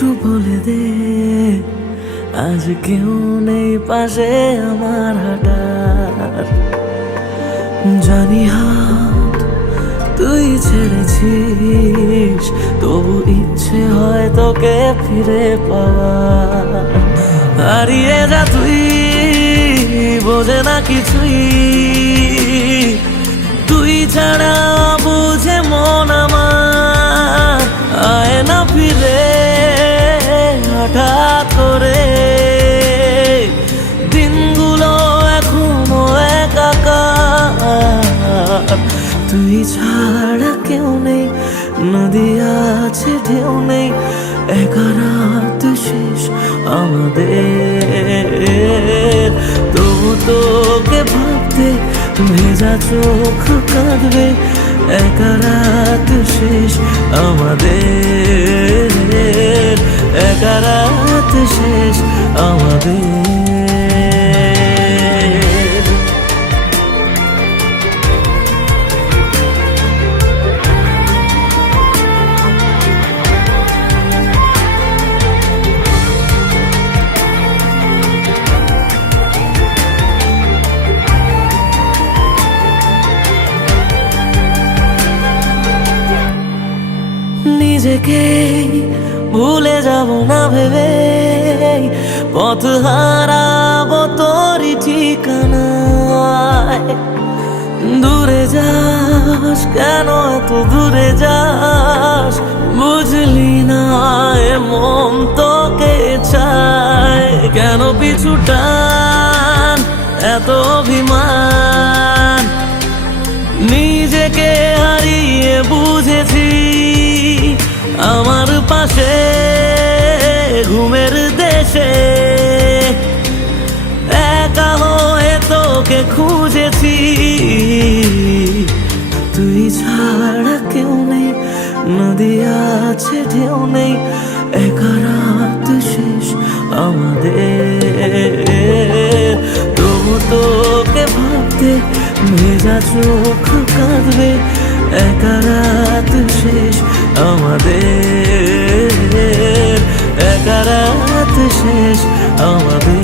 একটু বলে দে, আজ কেউ নেই পাশে আমার হাঁটার। জানি হাত তুই ছেড়েছিস, তবু ইচ্ছে হয় তোকে ফিরে পাওয়ার। হারিয়ে যা তুই, বোঝে না কিছুই, তুই ছাড়া বুঝে মন আমার। আয় না ফিরে হঠাৎ করে, দিনগুলো এখনো একাকার। তুই ছাড়া কেউ নেই, নদী আছে ঢেউ নেই, একা রাত শেষ আমাদের। তবু তোকে ভাবতে ভেজা চোখ কাঁদবে, একা রাত শেষ আমাদের, একা রাত শেষ আমাদের। নিজেকে ভুলে যাব না ভেবে, পথ হারাবো তোরই ঠিকানায়। দূরে যাস কেন, এত দূরে যাস, বুঝলি না এ মন তোকে চায়। কেন পিছু টান, এত অভিমান, নিজেকে হারিয়ে বুঝেছি আমার পাশে ঘুমের দেশে। একা হয়ে তোকে খুঁজেছি, তুই ছাড়া কেউ নেই, নদী আছে ঢেউ নেই, একা রাত শেষ আমাদের। তবু তোকে ভাবতে ভেজা চোখ কাঁদবে, একা রাত শেষ আমাদের, একা রাত শেষ আমাদের।